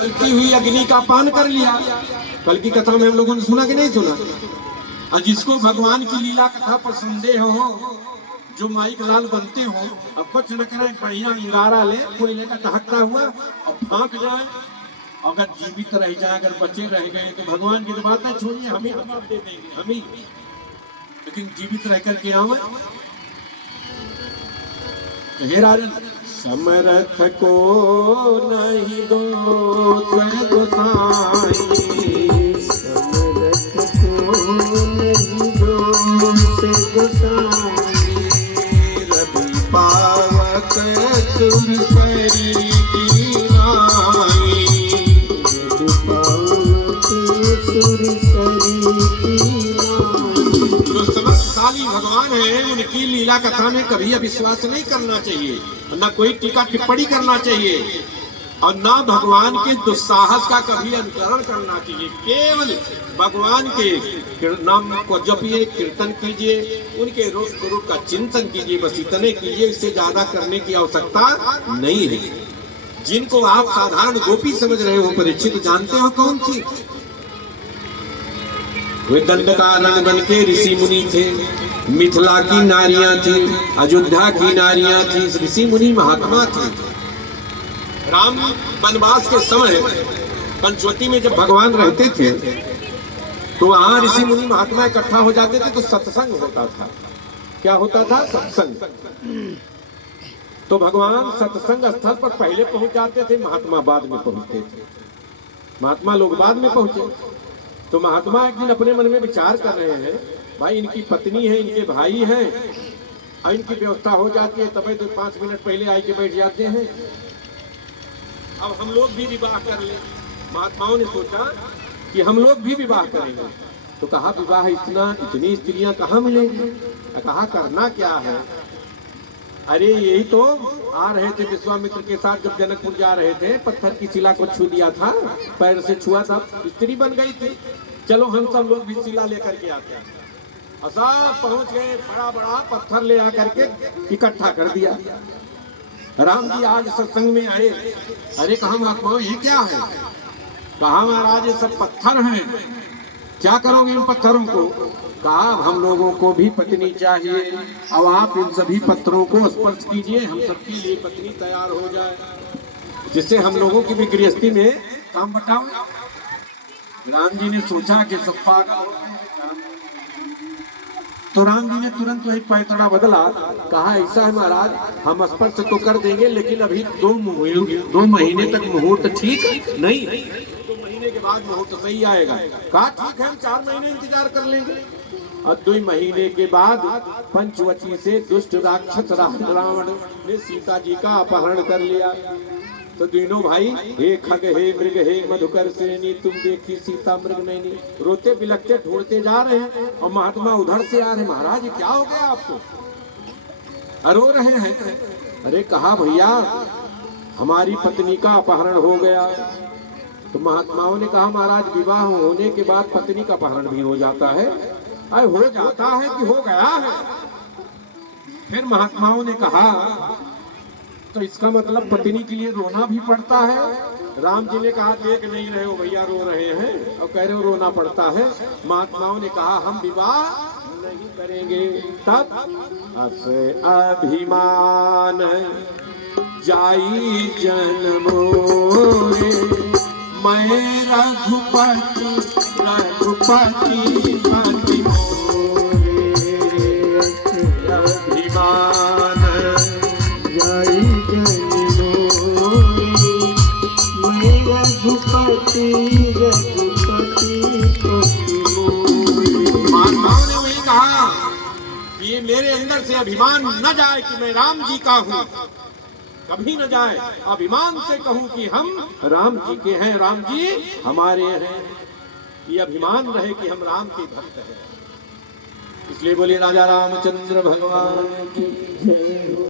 जलती हुई अग्नि का पान कर लिया। कल की कथा में हम लोगों ने सुना कि नहीं सुना? और जिसको भगवान की लीला कथा पर संदेह हो, जो माइक लाल बनते हो, अब कुछ न करें, बढ़िया इंगारा ले, कोयले का दहकता हुआ और फांक जाए। अगर जीवित रह जाए, अगर बचे रह गए तो भगवान की तो बात है, छोड़िए, हम ही जवाब दे देंगे, हम ही। लेकिन जीवित रह करके आवे। हे राजन, समरथ को नहीं दो गोसाई, समरथ को नहीं दो गोसाई, रवि पावक सुरसरी की नाई, रवि पावक सुरसरी की नाई। जो समर्थशाली भगवान है, उनकी लीला कथा में कभी अविश्वास नहीं करना चाहिए, न कोई टीका टिप्पणी करना चाहिए, और न भगवान के दुस्साहस का कभी अनुकरण करना चाहिए। केवल भगवान के नाम को जपिए, कीर्तन कीजिए, उनके रूप स्वरूप का चिंतन कीजिए, बस इतने कीजिए, इससे ज्यादा करने की आवश्यकता नहीं है। जिनको आप साधारण गोपी समझ रहे हो, परीक्षित जानते हो कौन थी? वे दंडकारण्य बन के ऋषि मुनि थे, मिथिला की नारियां थी, अयोध्या की नारियां थी, ऋषि मुनि महात्मा थे। राम वनवास के समय पंचवटी में जब भगवान रहते थे तो वहां ऋषि मुनि महात्मा इकट्ठा हो जाते थे, तो सत्संग होता था। क्या होता था? सत्संग। तो भगवान सत्संग स्थल पर पहले पहुंच जाते थे, महात्मा बाद में पहुंचते थे। महात्मा लोग बाद में पहुंचे। तो महात्मा एक दिन अपने मन में विचार कर रहे हैं, भाई इनकी पत्नी है, इनके भाई हैं, और इनकी व्यवस्था हो जाती है, तभी तो 5 मिनट पहले आई के बैठ जाते हैं। अब हम लोग भी विवाह कर ले। महात्माओं ने सोचा कि हम लोग भी विवाह करेंगे। तो कहा विवाह इतनी स्त्रियां कहाँ मिलेंगी? कहा करना क्या है? अरे यही तो आ रहे थे विश्वामित्र के साथ, जब जनकपुर जा रहे थे, पत्थर की शिला को छू दिया था, पैर से छुआ था, स्त्री बन गई थी। चलो हम सब लोग भी शिला लेकर के आते हैं। और सब पहुंच गए, बड़ा बड़ा पत्थर ले आकर के इकट्ठा कर दिया। राम जी आज सत्संग में आए। अरे कहा महात्मा ये क्या है? कहा महाराज ये सब पत्थर हैं, क्या करोगे इन पत्थरों को? कहा हम लोगों को भी पत्नी चाहिए, अब आप इन सभी पत्थरों को स्पर्श कीजिए, हम सबके लिए पत्नी तैयार हो जाए, जिससे हम लोगों की भी गृहस्थी में काम बटाओ। राम जी ने सोचा कि सब पागल, तो राम जी ने तुरंत वही पैतरा बदला। कहा ऐसा है महाराज, हम स्पर्श तो कर देंगे, लेकिन अभी 2 महीने तक मुहूर्त ठीक नहीं, 2 महीने के बाद मुहूर्त सही आएगा। कहा ठीक है, हम 4 महीने इंतजार कर लेंगे। और 2 महीने के बाद पंचवटी से दुष्ट राक्षस रावण ने सीता जी का अपहरण कर लिया। तो तीनों भाई, हे खग हे मृग हे मधुकर सेनी, तुम देखी सीता मृग नैनी, रोते बिलखते ढूंढते जा रहे हैं। और महात्मा उधर से आ रहे, महाराज क्या हो गया आपको? रो रहे हैं। अरे कहा भैया हमारी पत्नी का अपहरण हो गया। तो महात्माओं ने कहा महाराज विवाह होने के बाद पत्नी का अपहरण भी हो जाता है? अरे हो जाता है कि हो गया है? फिर महात्माओं ने कहा तो इसका मतलब पत्नी के लिए रोना भी पड़ता है? राम जी ने कहा देख नहीं रहे हो भैया, रो रहे हैं और कह रहे हो रोना पड़ता है। महात्माओं ने कहा हम विवाह नहीं करेंगे। तब अस अभिमान जाई जन्मोरे, मैं रघुपति रघुपति पति मोरे, अभिमान जाई जन्मोरे, मैं रघुपति रघुपति पति मोरे। महात्माओं ने वही कहा कि ये मेरे अंदर से अभिमान न जाए कि मैं राम जी का हूँ, कभी न जाए। अभिमान से कहूं कि हम राम जी के हैं, राम जी हमारे हैं, ये अभिमान रहे कि हम राम के भक्त हैं। इसलिए बोले राजा रामचंद्र भगवान की जय।